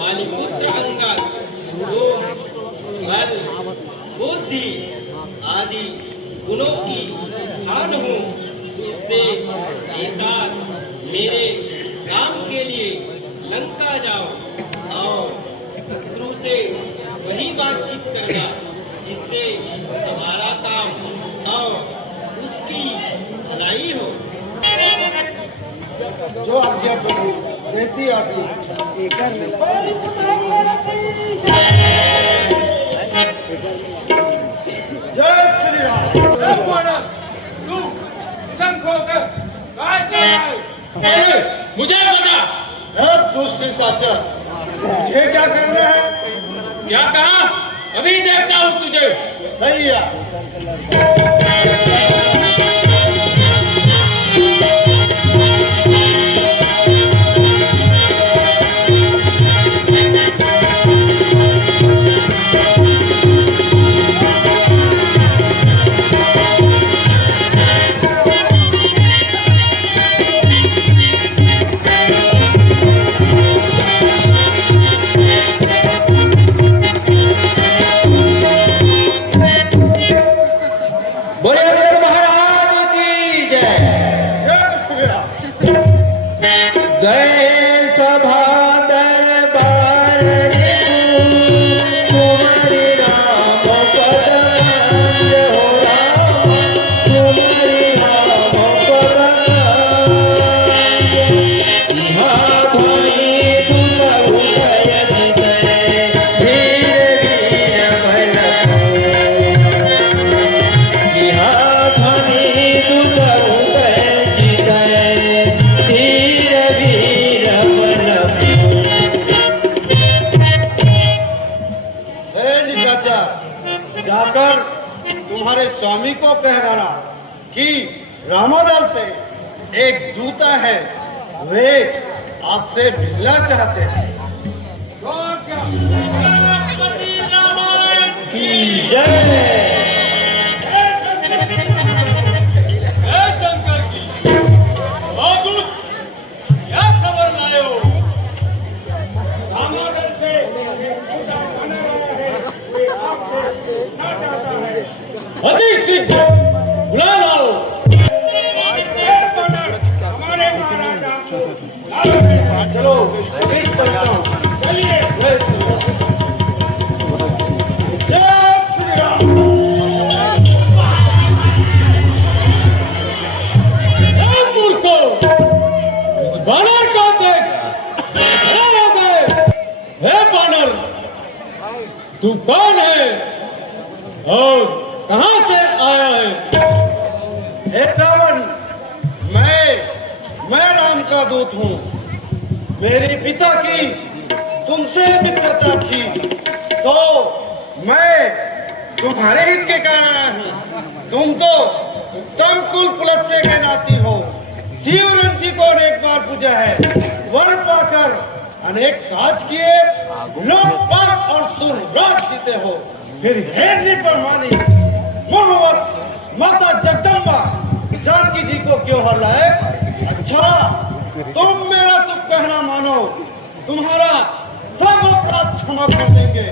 बालीपुत्र अंगद जो बल बुद्धि आदि गुणों की खान हूँ, इससे एकांत मेरे काम के लिए लंका जाओ और शत्रु से वही बातचीत करना जिससे हमारा काम और उसकी भलाई हो। जो आज्ञा प्रभु, जैसी आपकी। जय श्री राम। मुझे बता, दुष्ट साचा, मुझे क्या करना है? क्या कहा? अभी देखता हूँ तुझे। भैया जाकर तुम्हारे स्वामी को कह डाला कि रामोदल से एक दूता है, वे आपसे मिलना चाहते हैं। की जय। बुला लाओ। हमारे महाराजा चलो चलिए। जय श्री राम। मूर्खो, इस बानर को देख, खड़े हो गए। हे बानर, तू कौन है और कहां से आया है? हे रावण, मैं राम का दूत हूँ। मेरे पिता की तुमसे मित्रता थी, तो मैं तुम्हारे हित के कारण आया हूँ। तुम तो उत्तम कुल पुलस्त्य के नाती हो। शिवरंग जी को अनेक बार पूजा है, वर पाकर अनेक काज किए, लोकपाल और सुरराज जीते हो। फिर हेरनी पर मानी मोहवश माता जगदम्बा जानकी जी को क्यों हर लाए? अच्छा, तुम मेरा शुभ कहना मानो, तुम्हारा सब अपराध क्षमा कर देंगे।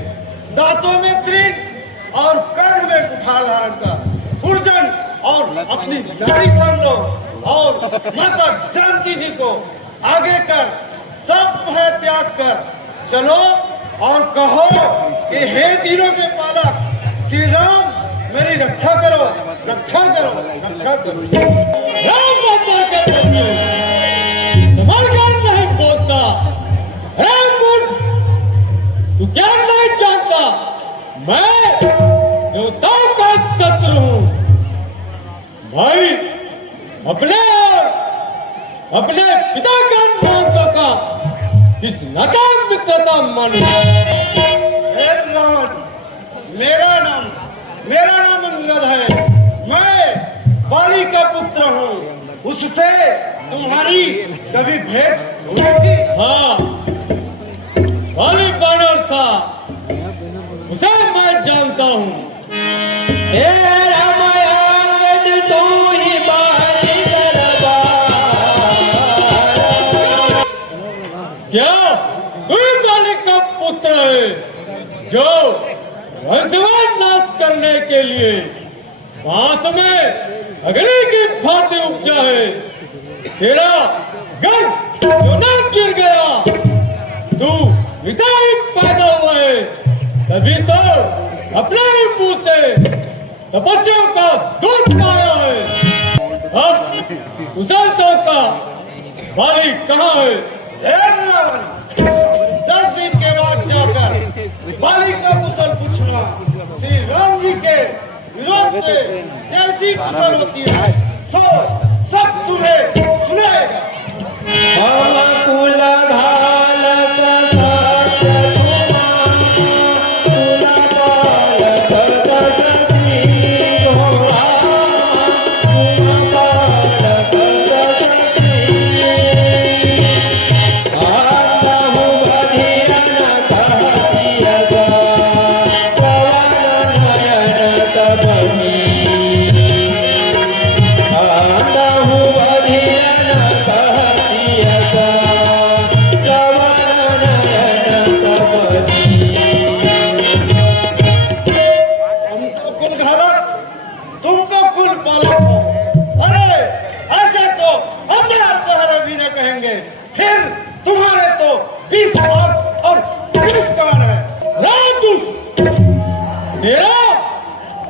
दांतों में त्रिक और कर्ण में कुठार धारण कर उर्जन और अपनी नारी सान लो और माता जानकी जी को आगे कर सब भय त्याग कर चलो और कहो कि हे तीनों के पालक श्री राम, मेरी रक्षा करो, रक्षा करो, रक्षा करो। राम संभाल कर नहीं बोलता। राम मूर्ख, तू क्या नहीं जानता? मैं देवताओं का शत्रु हूँ। भाई, अपने पिता का नाम का इस नाकाम मित्रता मानू। मेरा नाम अंगद है। मैं बाली का पुत्र हूँ। उससे तुम्हारी कभी भेंट हुई थी? हाँ, बाली बानर था, उसे मैं जानता हूँ। क्या तू बाली का जो वंशवाद नाश करने के लिए बांस में अग्नि की भांति उपजा है। तेरा गर्भ जो न गिर गया, तू पिता ही पैदा हुआ है, तभी तो अपने ही मुंह से तपस्या का दूध पाया है। अब कुशलता का बाली कहाँ है? 10 दिन के बाद जाकर बाली का कुशल पूछना। श्री राम जी के विरोध से जैसी कुशल होती है सो सब तुम्हें सुनाएगा। फिर तुम्हारे तो 20 हाथ और 20 कान है। मेरा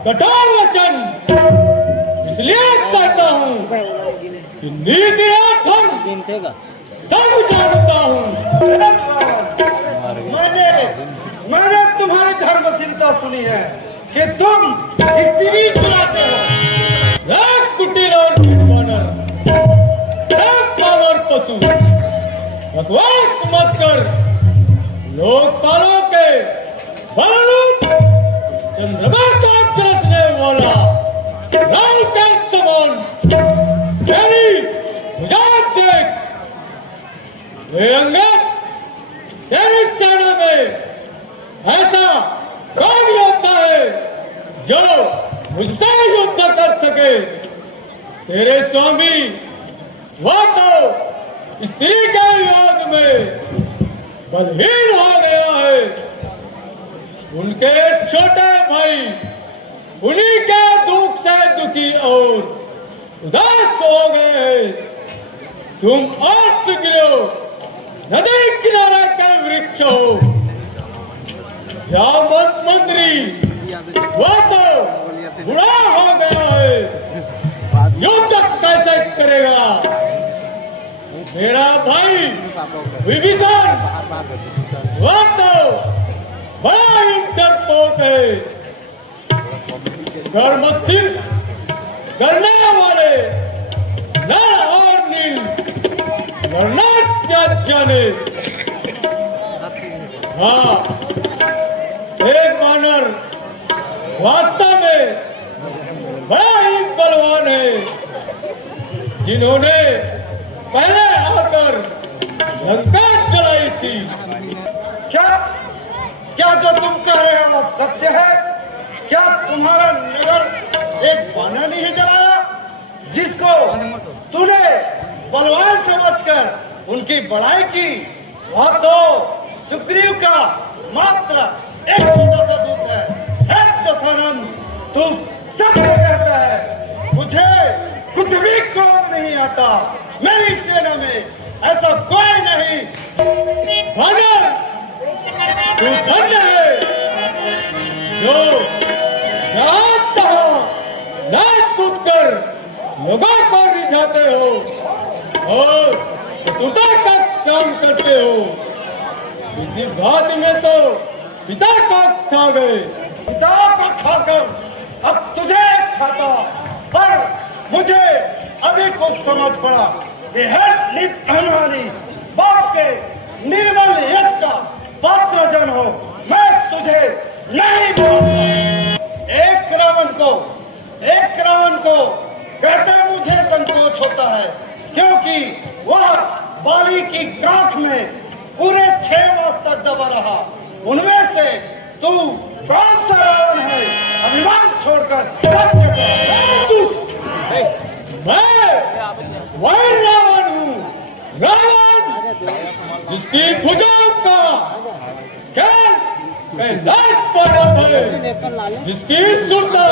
कठोर वचन इसलिए सहता हूँ कि नीति और धर्म सब जानता हूँ। मैंने तुम्हारी धर्मशीलता सुनी है कि तुम स्त्री चुराते हो। एक कुटिल और वानर, एक पावर पशु, बकवास मत कर। लोकपालों के बलरूप चंद्रमा का ग्रसने वाला राव के समान तेरी मुजाहिद देख। वे अंगद, तेरी सेना में ऐसा कौन योद्धा है जो मुझसे युद्ध कर सके? तेरे स्वामी वह तो स्त्री के योग में बलहीन हो गया है। उनके छोटे भाई उन्हीं के दुख से दुखी और उदास हो गए हैं। तुम आज से गिरो नदी किनारे के वृक्ष हो। जामवंत मंत्री वह तो बुरा हो गया है, युद्ध कैसे करेगा? मेरा भाई विभीषण वह तो बड़ा ही डरपोक है। गर्मशील करने वाले नर और नील लड़ना क्या जाने। हाँ, एक वानर वास्तव में बड़ा ही बलवान है, जिन्होंने पहले आकर लंका जलाई थी। क्या जो तुम कह रहे हो वो सत्य है? क्या तुम्हारा नगर एक वानर नहीं जलाया जिसको तूने बलवान समझकर उनकी बड़ाई की? वह तो सुग्रीव का मात्र एक छोटा सा दूत है। दशरथ तुम सबको कहता है मुझे कुछ भी काम नहीं आता। मेरी सेना में ऐसा कोई नहीं। वानर, तू धन्य है जो जहाँ तहाँ नाच कूद कर लोगों को रिझाते हो और तुता का काम करते हो। इसी बात में तो पिता का खा गए। पिता को खाकर अब तुझे खाता, पर मुझे अभी कुछ समझ पड़ा कि हर निधनवाली बाप के निर्मल यश का पात्र जन हो। मैं तुझे नहीं बोलूंगा। एक रावण को कहते मुझे संकोच होता है, क्योंकि वह बाली की गांठ में पूरे 6 मास तक दबा रहा। उनमें से तू कौन सा रावण है? अभिमान छोड़कर सत्य मैं वही रावण हूँ, रावण जिसकी भुजाओं का खेल मैं कैलाश पर्वत है जिसकी सुंदरता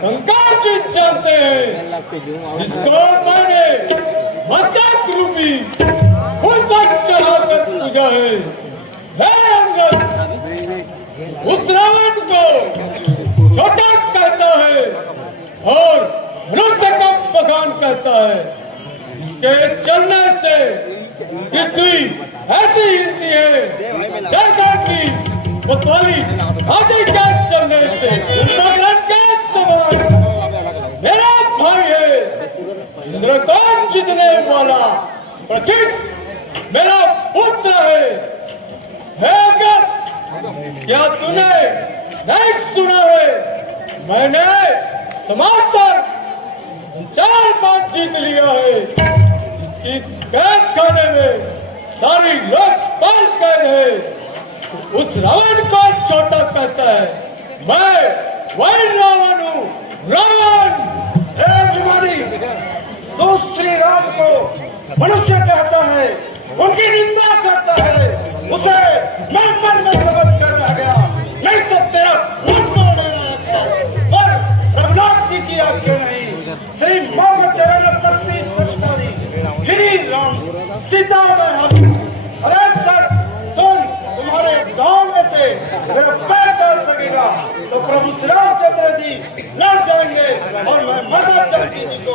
शंकर जी जानते हैं, जिसको मैंने मस्तक रूपी पुष्प चढ़ाकर पूजा है। हे अंगद, उस रावण को छोटा कहता है और मनुष्य का बगान कहता है। इसके चलने से पृथ्वी ऐसी हिलती है जैसा कि पतवारी हाथी के चलने से मगरन के समान। मेरा भाई है इंद्र को जीतने वाला प्रचित मेरा पुत्र है अगर क्या तूने नहीं सुना है? मैंने समाज 4 बार जीत लिया है, जिसकी कैद खाने में सारी लोकपाल कैद है। उस रावण को छोटा कहता है, मैं वही रावण हूँ, रावण। हे अभिमानी, तू श्री राम को मनुष्य कहता है, उनकी निंदा करता है, उसे मैं मन में समझ कर रह गया, नहीं तो तेरा खून तोड़ देना। पर रघुनाथ जी की आज्ञा नहीं। श्री रामचरण शक्ति सत्तारी गिरी राम सीता में हम। अरे सर सुन, तुम्हारे गांव में से मेरा पैर कर सकेगा तो प्रभु श्री रामचंद्र जी लड़ जाएंगे और मैं मदद जानकी जी को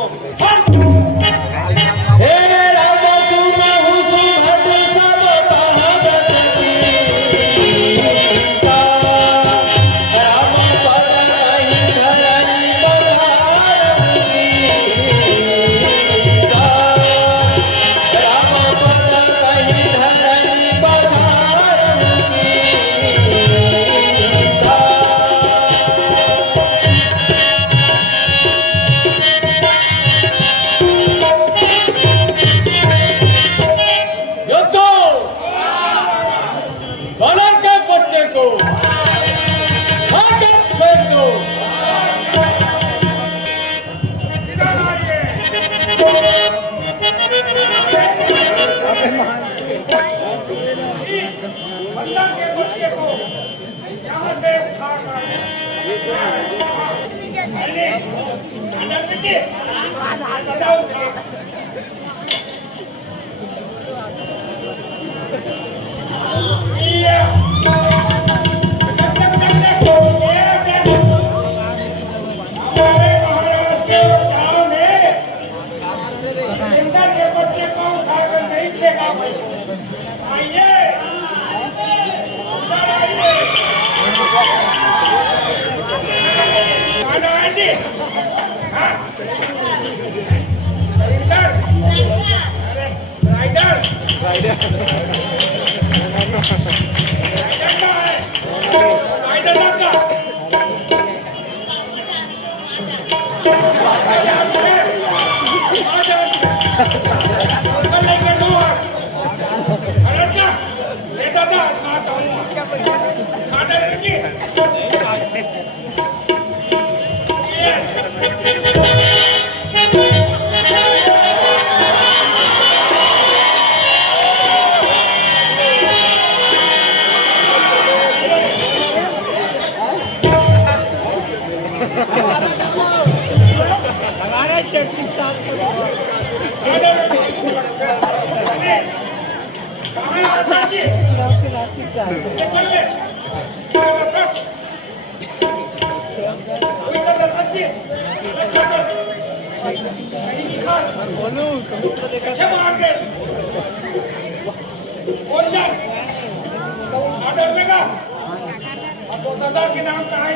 दादा के नाम कहा है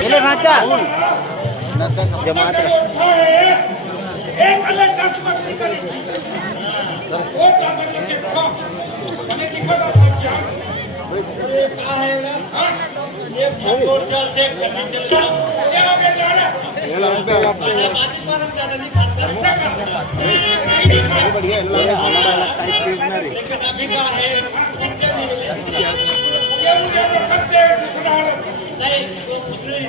बोले नाचा जमात एक अलग कस्टमर करे वो ताकत के था मैंने दिखा था क्या है ना ये भगोड़ चल देख करने चल जाओ ये आगे जा रहा बाती पर हम ज्यादा नहीं खास कर बढ़िया हमारा टाइप देखना रे लेकिन अभी का है ये मुझे तो खत्ते नहीं वो कुछ नहीं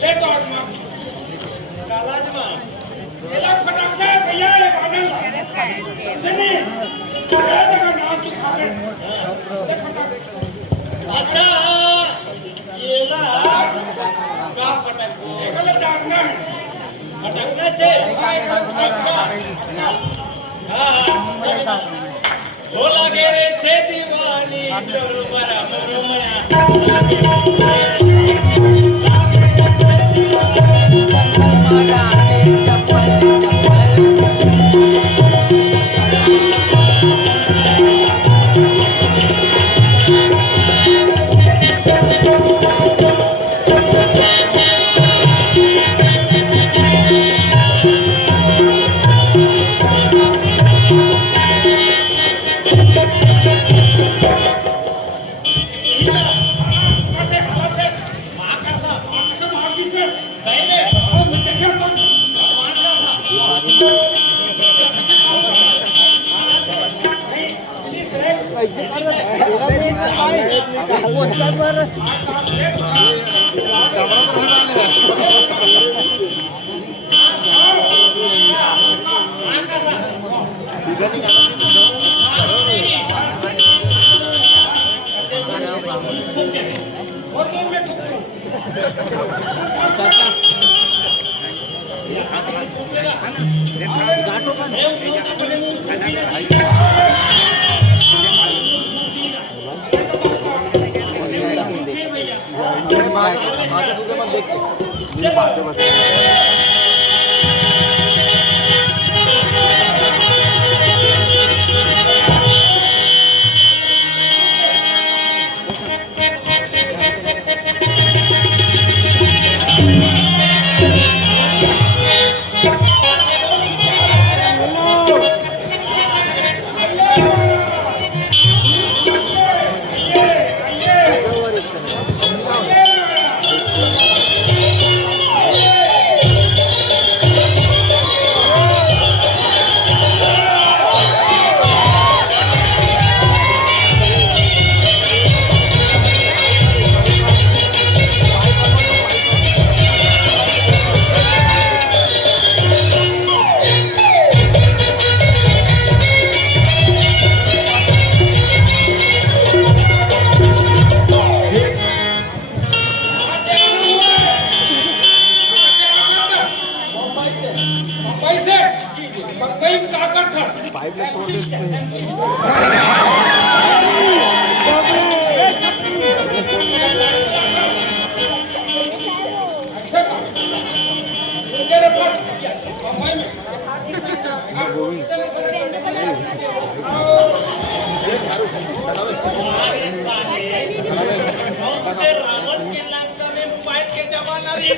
ले तो आत्मा कालाज में ये फटाफट भैया ये बादल सुनी ये देखो नाम की खाने अच्छा ये ला का पटको कल डालना है पटकना छे हाँ हो लागे रे थे दीवानी तोर बरा मोरमया पैसे काही का करतात पाइप में तोड़ दे रावण के लंका में मोबाइल के जमाना रही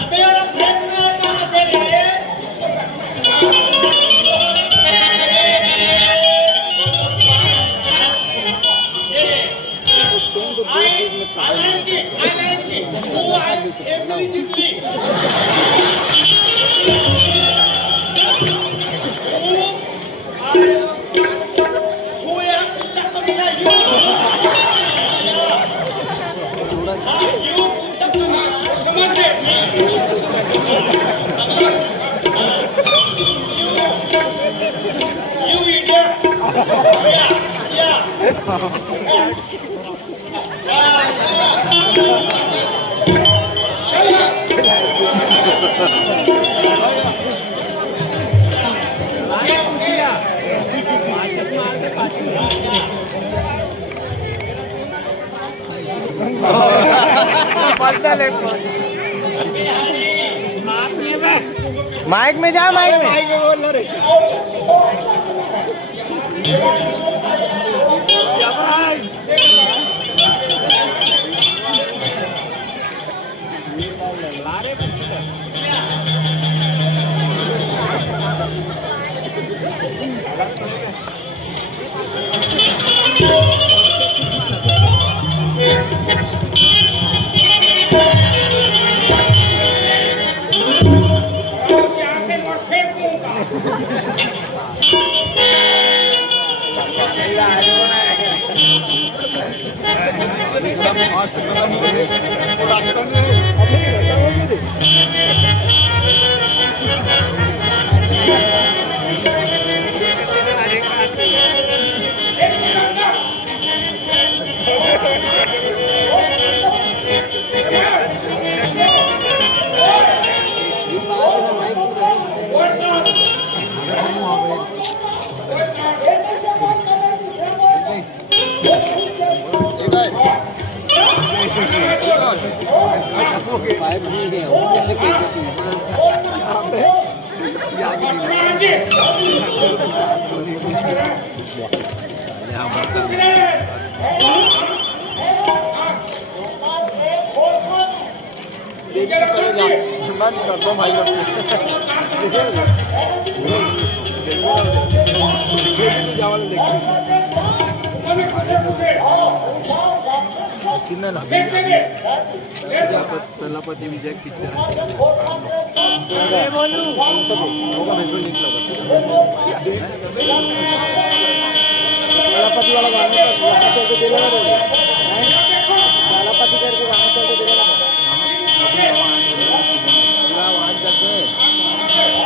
अबे वाला फ्रेंड में कहां दे रहे I You idiot! माइक में जा, माइक में बोल रहे। प्रलापती विजय पिक्चर प्रलापती वाला गाना करके दिला ना प्रलापती करके गाना करके दिला ना आवाज करते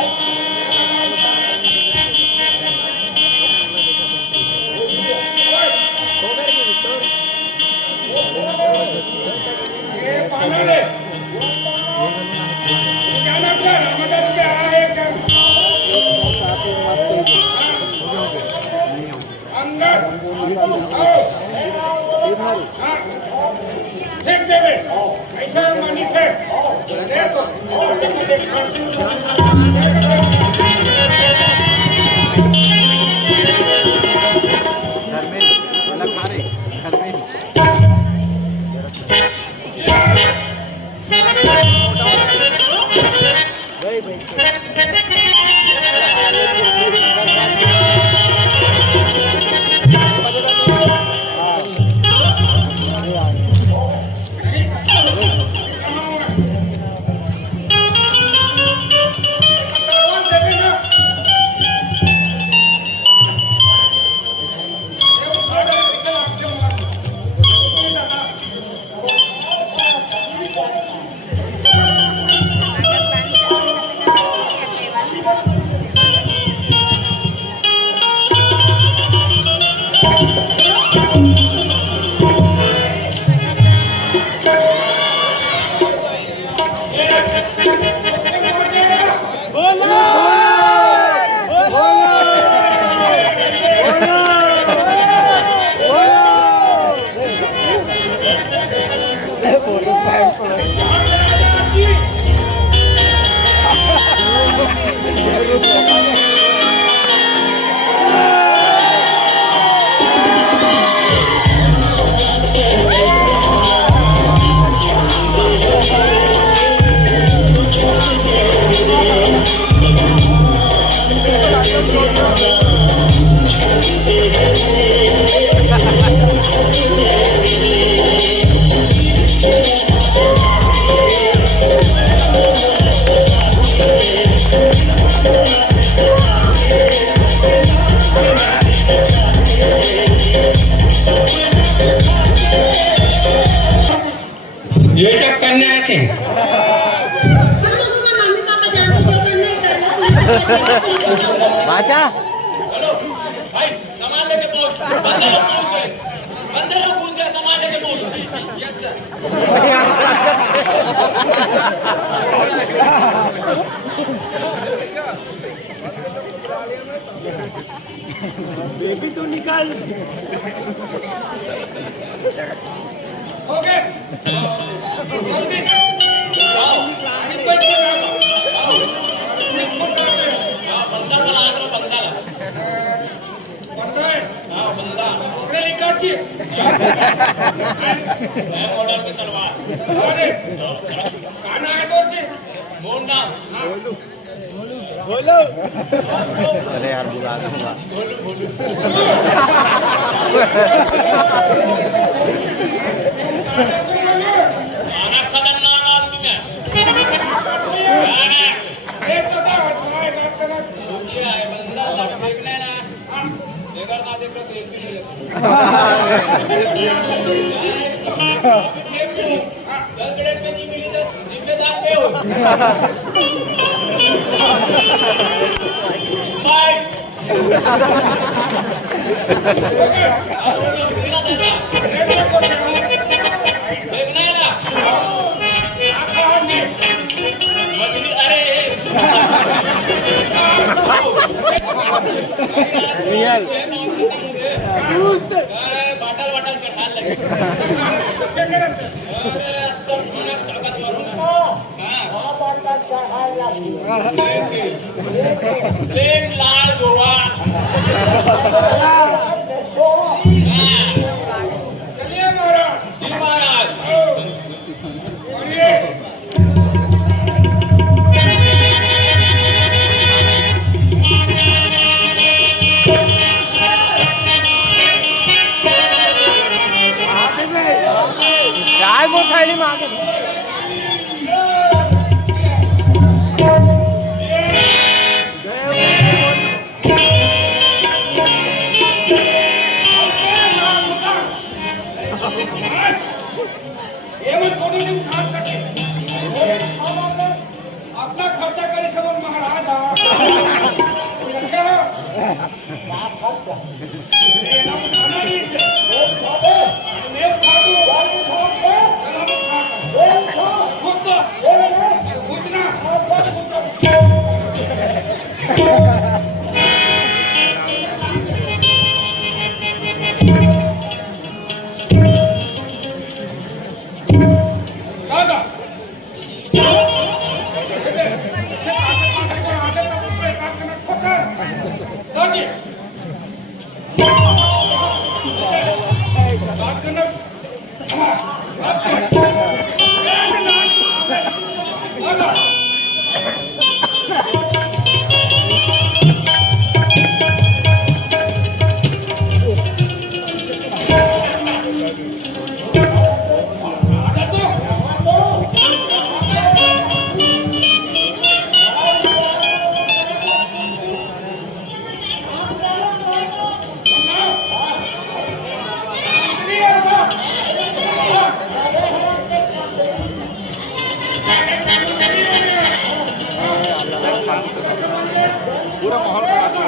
से वाचा हेलो भाई सामान लेके पहुंच बंदे लोग पूछ गए सामान लेके पहुंच यस सर बेबी तो निकाल हो गए जल्दी आओ एक बैठ के आओ बंदा का आ रहा बंदा है हां बंदा पकड़े निकाची मैं मॉडल पे तलवार अरे काना है तो जी मोंडा बोलो अरे यार बुला दूंगा आना खतरनाक आदमी में ये तो था हमारे बात करना क्या है बंदा लग देखने ना बेगर ना देख तो एक भी नहीं गलगड़े पे नहीं मिली तो जिम्मेदार पे हो बाय देखना है ना मछली अरे रियल बाटल बाटल चढ़ा लगे प्लेन लाल गोवा चलिए महाराज जी महाराज काय बोल खायली मागे अपना खर्चा करे समझ महाराज पूरा माहौल बना दिया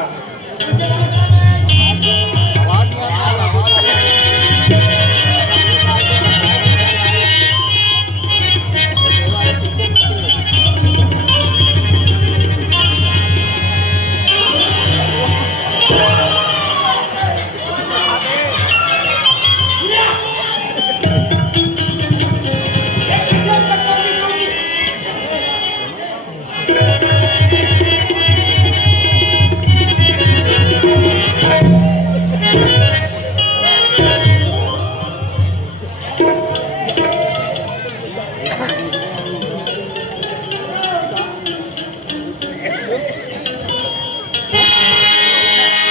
आवाज नहीं आ रहा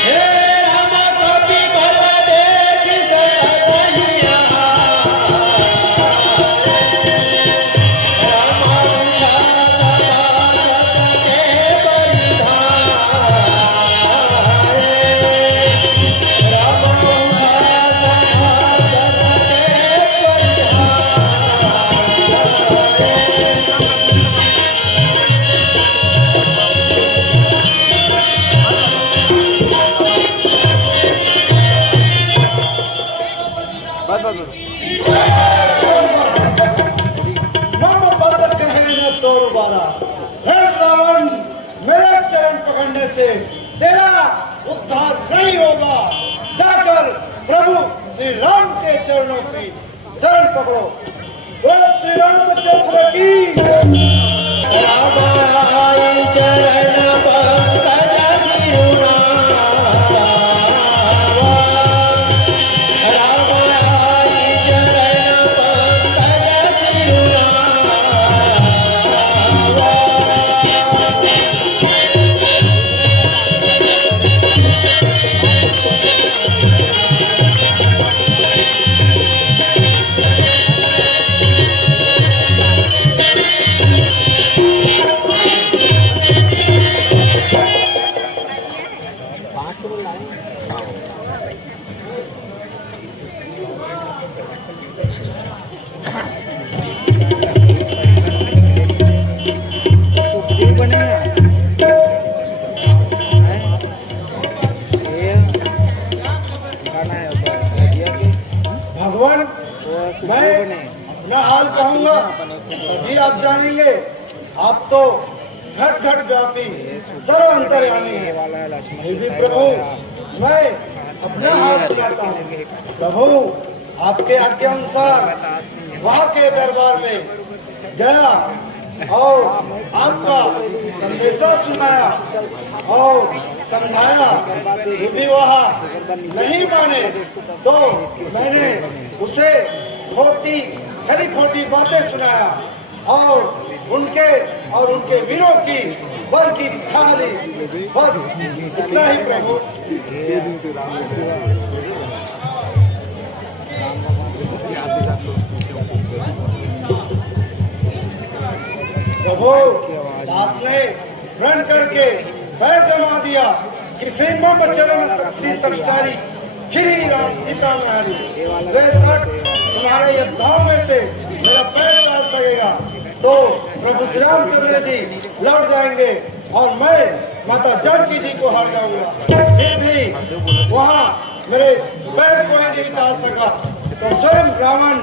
हे पकड़ो। बोलो श्री रामचंद्र की। रामाई चरण पंकज सिरुनावा, रामाई चरण पंकज सिरुनावा। सुखदेव बने हैं। ये गाना है भैया के, भगवान वो मैं सुखदेव बने। अपना हाल कहूंगा तभी आप जानेंगे। आप तो घट घट व्यापी सर्व अंतर्यामी ये हैं। वाला है लक्ष्मण फिर भी जी प्रभु मैं अपना हाल सुनाता हूँ। प्रभु आपके आज्ञा अनुसार वहाँ के दरबार में गया और आपका संदेशा सुनाया और समझाया। फिर भी वहाँ नहीं माने तो मैंने उसे खरी खोटी बातें सुनाया और उनके वीरों की बल की खाली। बस इतना ही प्रभु। प्रभु दास ने प्रण करके पैर जमा दिया कि सिंह चरण शक्ति सरकारी फिर ही राम सीता में हरी। बेशक तुम्हारे योद्धाओं में से मेरा पैर डाल सकेगा तो प्रभु श्री रामचंद्र जी लौट जाएंगे और मैं माता जानकी जी को हार जाऊंगा। फिर भी वहाँ मेरे पैर कोई नहीं डाल सका तो स्वयं रावण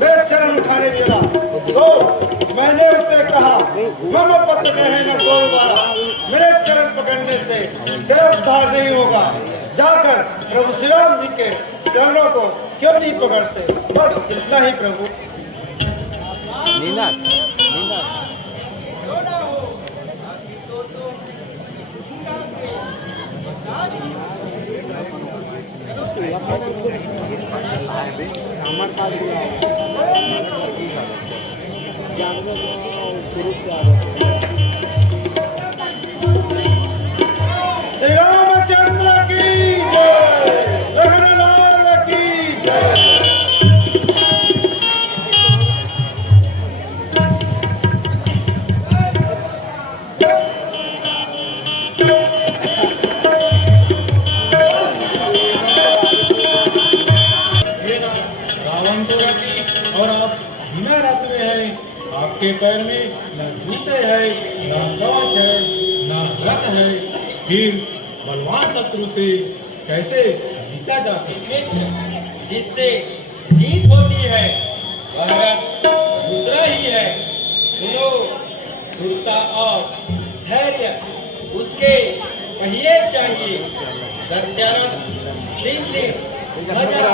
मेरे चरण उठाने चला तो मैंने उससे कहा मम पत्र कहे न कोई बारा, मेरे चरण पकड़ने से तेरा उद्धार नहीं होगा। जाकर प्रभु श्री राम जी के चरणों को क्यों नहीं पकड़ते। बस इतना ही प्रभु। नीना नीना আমার কাজ शुरू से आ रहा श्री रामचंद्र की जय, रघुनाथ की जय। रावण को रखी और आप बिना रथ में हैं। आपके पैर में न जूते है, न कवच है, न रथ है। फिर बलवान शत्रु से कैसे जीता जा सकता है? जिससे जीत होती है वह रथ दूसरा ही है। सुनो, सुरता और धैर्य उसके पहिए चाहिए। सत्यारथ, सिंह, ध्वजा,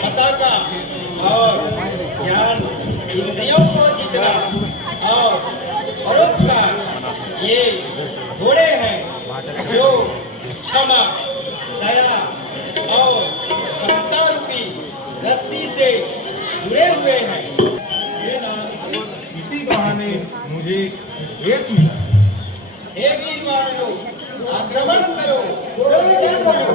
पताका और ज्ञान इंद्रियों को जीतना और परोपकार ये घोड़े हैं जो क्षमा, दया और क्षमता रूपी रस्सी से जुड़े हुए हैं। ये ना इसी बहाने मुझे वेश मिला। हे वीरवाणियों, आक्रमण करो, विजय करो।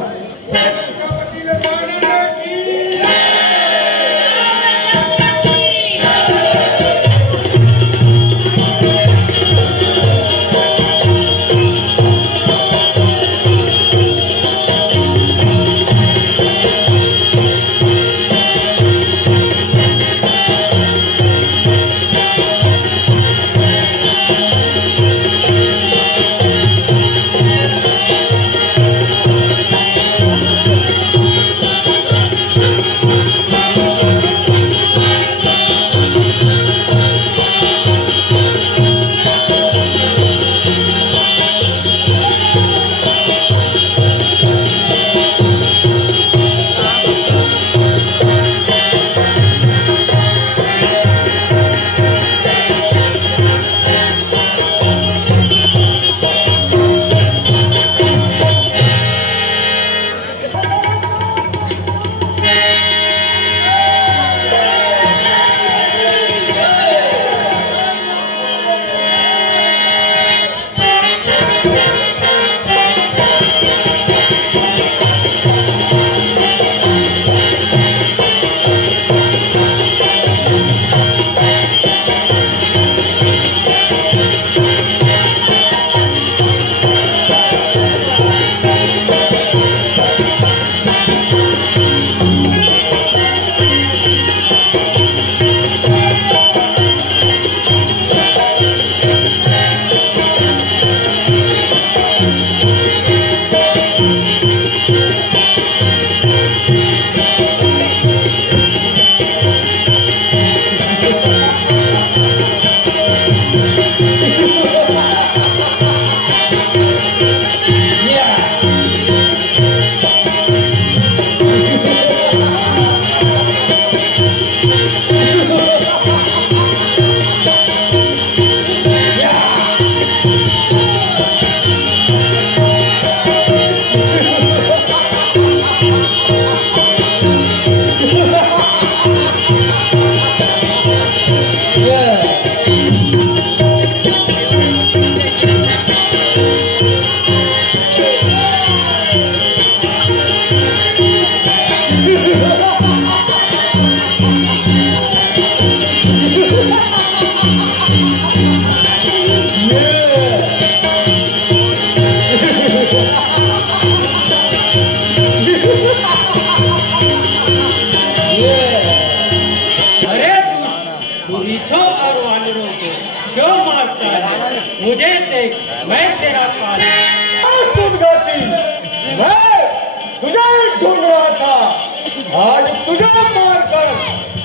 आज तुझे मारकर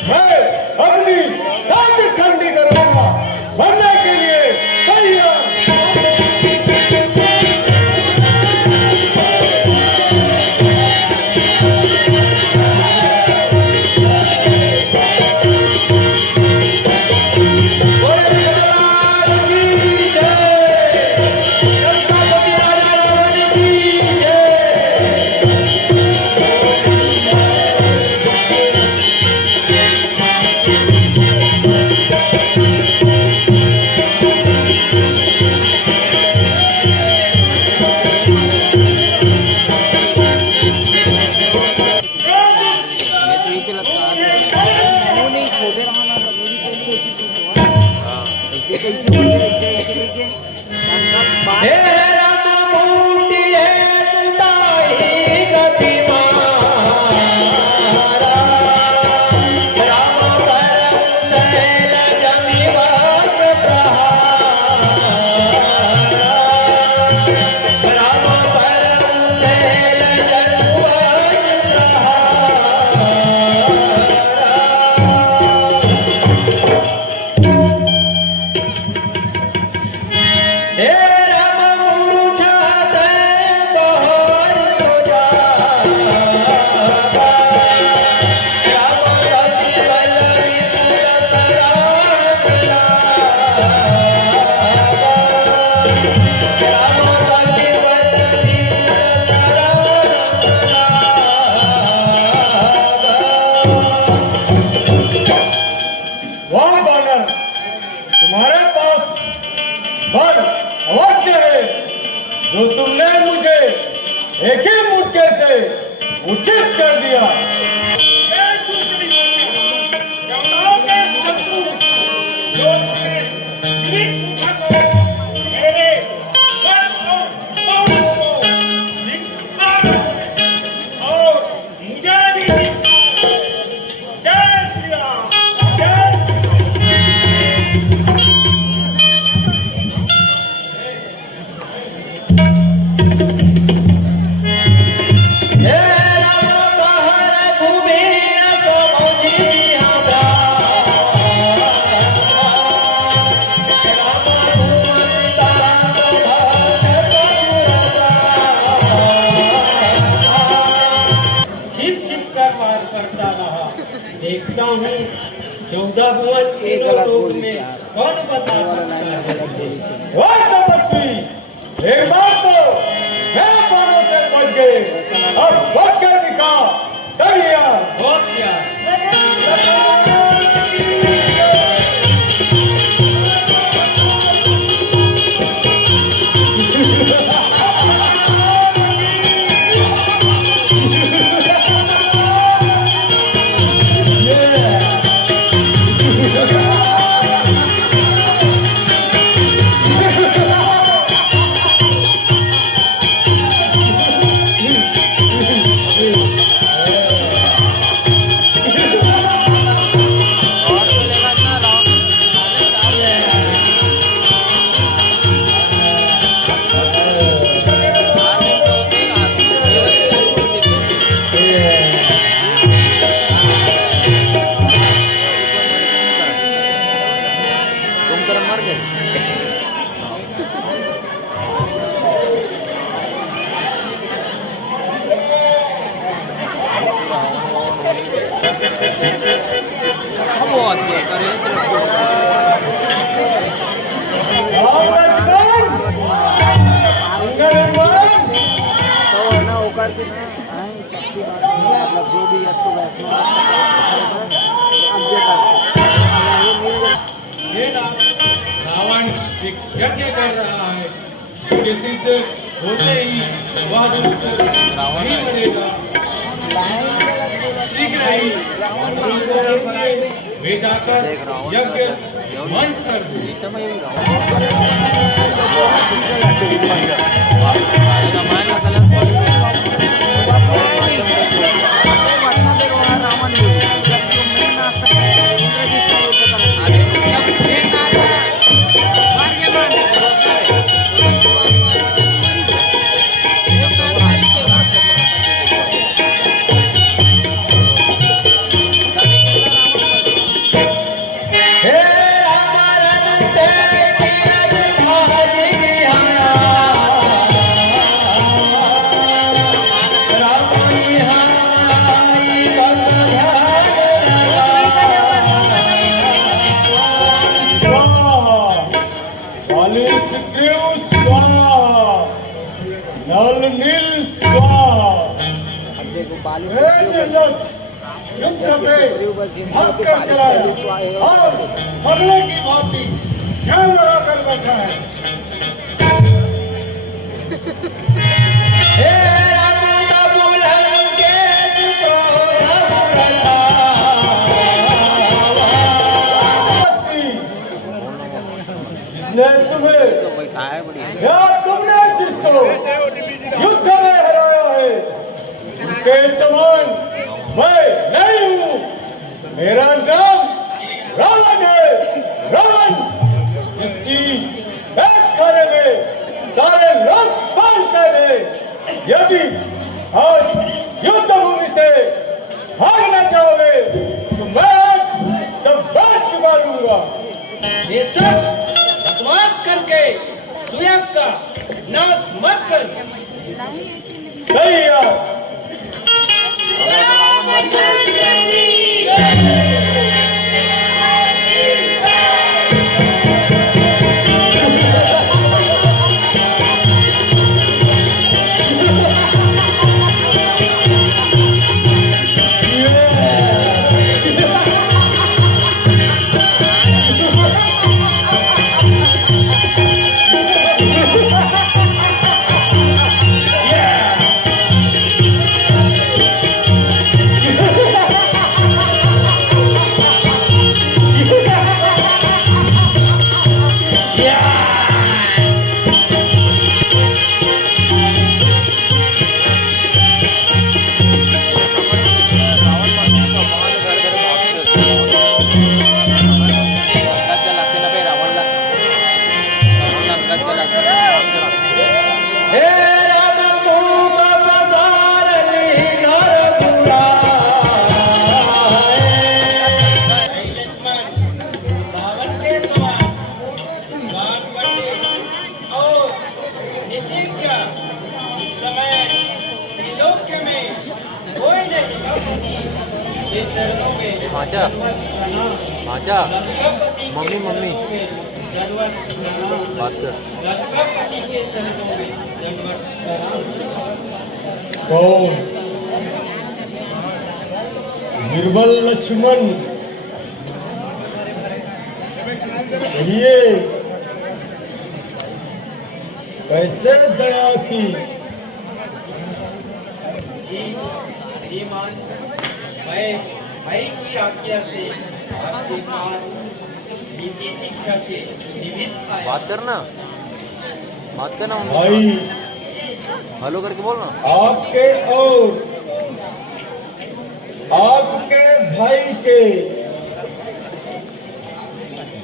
मैं अपनी सारी ठंडी करूंगा, मरने के लिए तैयार। ये तो लगता है वो नहीं छोटे रहना तो मेरी कोई कोशिश नहीं हुआ ऐसे कैसे होंगे ऐसे लेके हे राम मूर्ति है तुदाई गति मारा राम कर सैल जमीवत प्रहार राम कर सैल जमीवत प्रहार हे राम मूर्छा दे बहर सो जा राम कपि बल विपुल सराग राम कपि बल विपुल वाह बानर, तुम्हारे पास बल अवश्य है जो तुमने मुझे एक ही मुट्ठे से उचित कर दिया। देवताओं के शत्रु जो जीवित को मेरे बल और पौरुष को धिक्कार और मुझे भी जय श्री राम, जय श्री राम। हे राम कहर भूमि समझि जिया छिप छिप कर वार करता रहा। देखता हूँ 14 भुवन तीनों लोक में कौन बता सकता है। और तपस्वी, एक बार तो मैं बाणों से बच गए, अब बच कर दिखा। तैयार होशियार। और बोलेगा ना राम तुम कर मर गए अब वो आती है करे और लक्ष्मण, अंगरमन, तो है ना ओकर से ना आई शक्ति मतलब जो भी है तो वैष्णव अब ये करते ये मिल गया ये रावण एक यज्ञ कर रहा है, इसके सिद्ध होते ही वह दुष्ट नहीं मरेगा। शीघ्र ही वे जाकर यज्ञ मंच कर दो। निर्लज युद्ध से भाग कर चलाया और बगले की भांति ध्यान लगाकर बैठा है। जिसने तुम्हें या तुमने जिसको युद्ध में हराया है उनके समान मैं नहीं हूँ। मेरा नाम रावण है, रावण, जिसकी बैठ खाने में सारे लोग पालते हैं। यदि आज युद्ध भूमि से भागना चाहोगे तो मैं आज सब बात चुका लूंगा। ये सब बकवास करके सुयस का नाश मत कर। सही यार, माचा माचा मम्मी मम्मी बात कर। कौन? निर्बल लक्ष्मण, ये कैसे दया की? मैं भाई की आज्ञा से आपके पास नीति शिक्षा के निमित्त आया। बात करना भाई, हेलो करके बोलना। आपके और आपके भाई के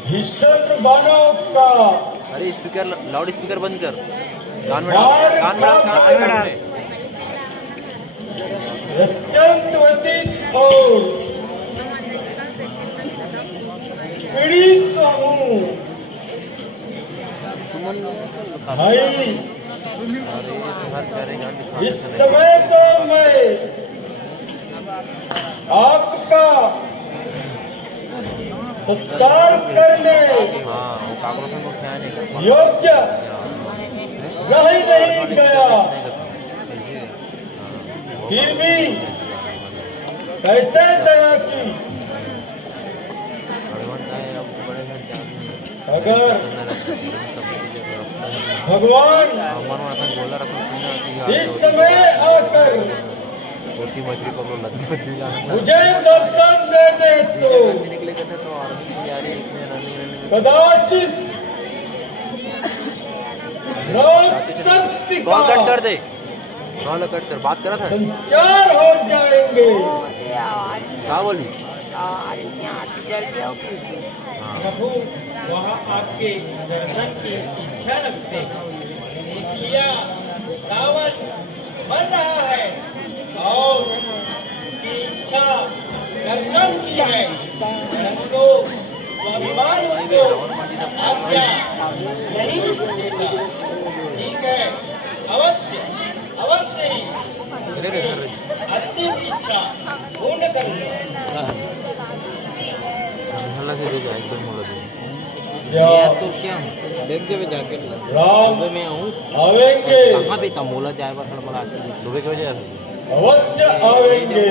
भीषण बाणों का अरे स्पीकर, लाउड स्पीकर बंद कर, कान में डाल, कान में डाल। अत्यंत व्यतीत और पीड़ित हूँ भाई। इस समय तो मैं आपका सत्कार करने योग्य रह ही नहीं गया, फिर भी कैसे दया की? अगर भगवान इस समय आकर मुझे दर्शन दे दे तो कदाचित शक्ति का कॉल कट कर दे, कॉल कट कर, बात करा था, संचार हो जाएंगे। क्या बोली? प्रभु वहाँ आपके दर्शन की इच्छा रखते हैं। देख लिया, रावण मर रहा है और उसकी इच्छा दर्शन की है, परंतु स्वाभिमान उसको आज्ञा नहीं देता। ठीक है, अवश्य अवश्य ही अंतिम इच्छा पूर्ण करूंगा। तो क्या देख जब जाके राम में आऊँ आवेंगे। कहाँ पे था मोला जाए बस बड़ा दुबे की वजह से अवश्य आएंगे,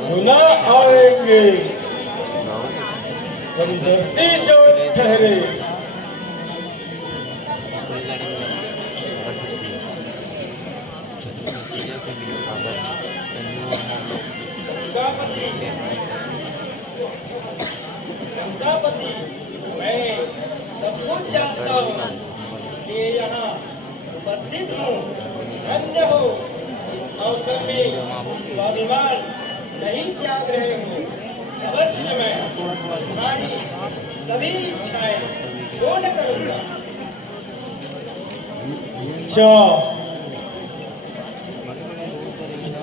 पुनः आएंगे। समदर्शी जो ठहरे, प्रजापति, मैं सब कुछ जानता हूँ कि यहाँ उपस्थित हूँ, धन्य हो। इस अवसर में स्वाभिमान नहीं त्याग रहे हो। अवश्य मैं तुम्हारी सभी इच्छाएं पूर्ण करूँगा।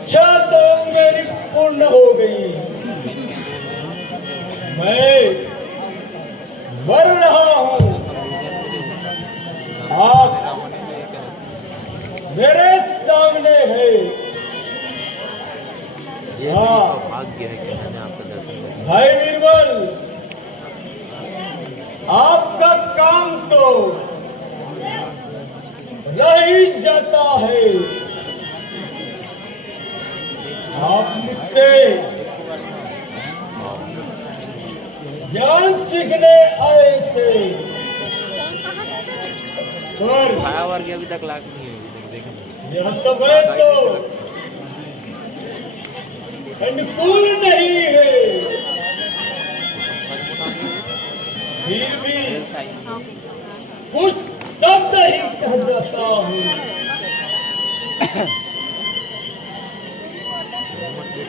इच्छा तो मेरी पूर्ण हो गई। मैं मर रहा हूँ, आप मेरे सामने है। ये मेरी सौभाग्य है कि मैंने आपका दर्शन किया। भाई बीरबल, आपका काम तो रह ही जाता है। आप मुझसे ज्ञान सीखने आए थे, पर खाया वर्ग अभी तक लाख नहीं है, देखें यह समय तो अनुकूल नहीं है। फिर भी कुछ शब्द ही कह जाता हूँ।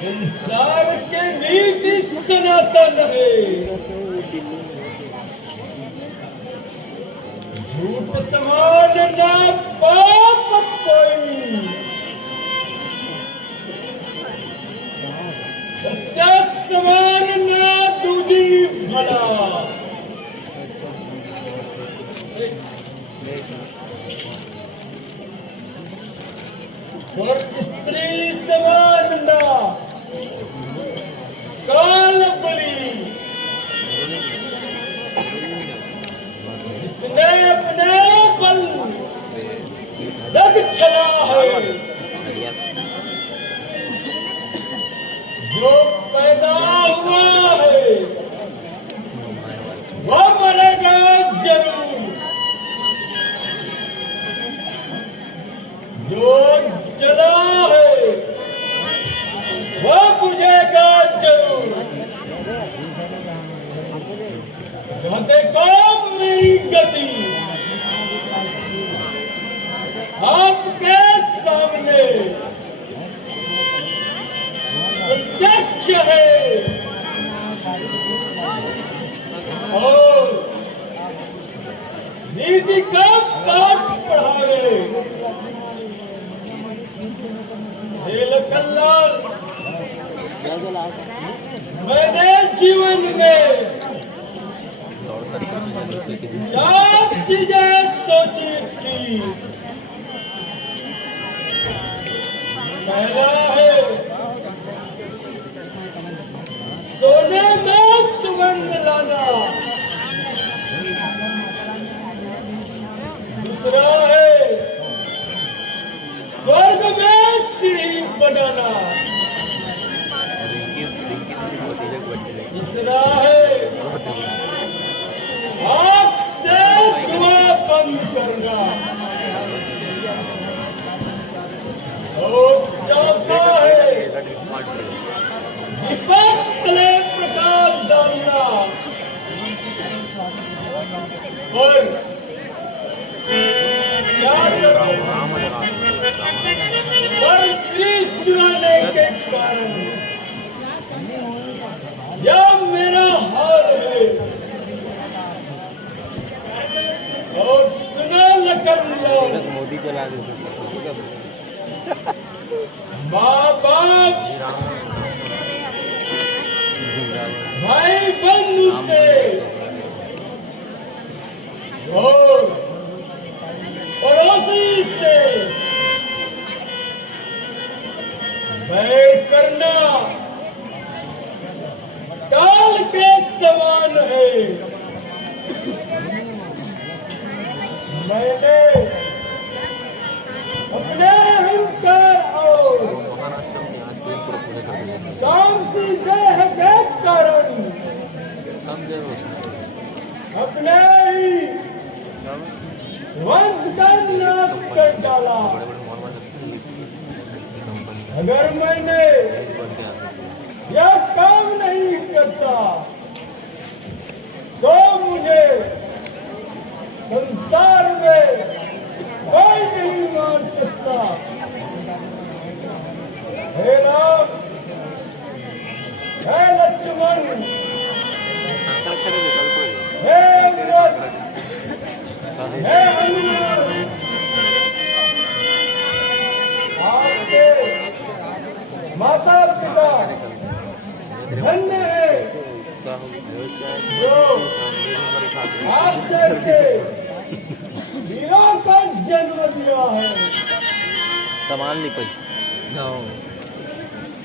संसार के नीति सनातन है, झूठ समान ना पाप कोई, सत्य समान ना दूजी भला। और स्त्री समान ना काल बली, जिसने अपने बल जग चला है। जो पैदा हुआ है वह मरेगा जरूर, जो चला है वह बुझेगा जरूर। देखो मेरी गति आपके सामने प्रत्यक्ष है, और नीति का पाठ पढ़ाए। हे लखनलाल, मैंने जीवन में क्या चीजें सोची थी। पहला है सोने में सुगंध लाना, दूसरा है स्वर्ग में सीढ़ी बनाना, तीसरा है आँख से धुआं बंद करना, और चौथा है दीपक तले प्रकाश डालना। और क्या करूं, पर स्त्री चुराने के कारण यह मेरा हाल है। और सुना लखनलाल, मोदी चला माँ बाप भाई बंधु से और पड़ोसी से बैर करना काल के समान है। मैंने अपने अपने ही वंश का नाश कर डाला। अगर मैंने यह काम नहीं करता तो मुझे संसार में कोई नहीं मान सकता। हे राम, हे लक्ष्मण, हे अंगद, हे हनुमान, आपके माता पिता धन्य है जो आप जैसे वीरों का जन्म दिया है। सामान नहीं पड़ी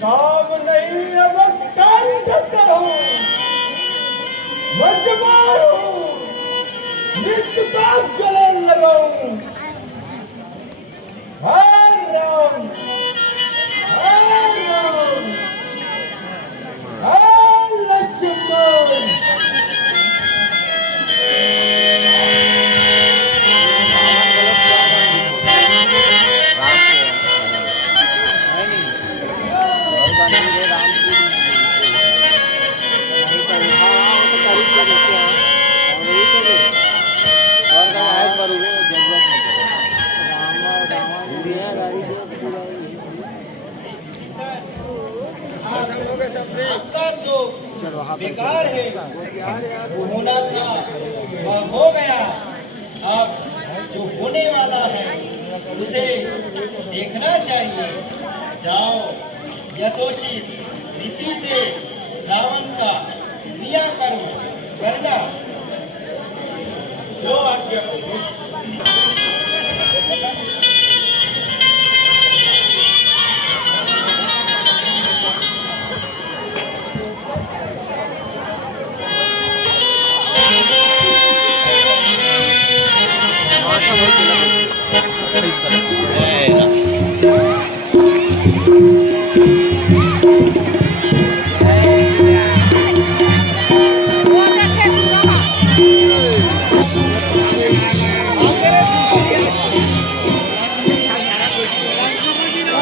काम नहीं अब काम करता हूँ, मजबूर हूँ, नित्य का गले लगाऊं। हर राम, हर राम, हर लक्ष्मण। आपका शोक बेकार है, होना था वह हो गया। अब जो होने वाला है उसे देखना चाहिए। जाओ यथोचित रीति से रावण का क्रियाकर्म करना। जो आज्ञा हो।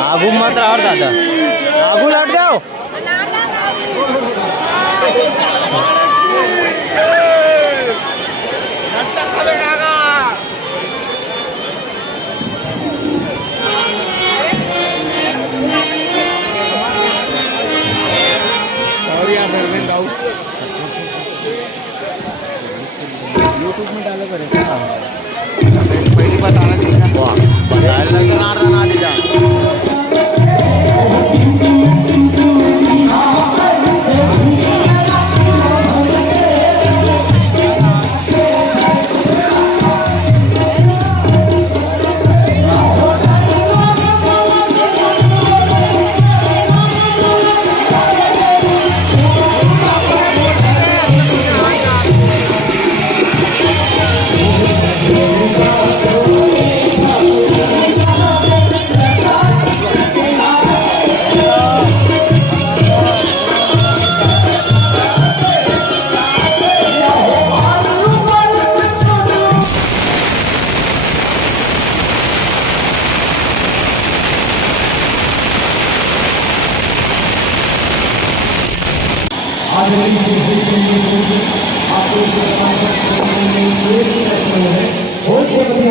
आगू मात्र और दादा आगू लट जाओ। यूट्यूब में डालो करेगा पहली बात आना चाहिए। बताया लगा ना दीदा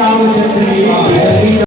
आवश्यक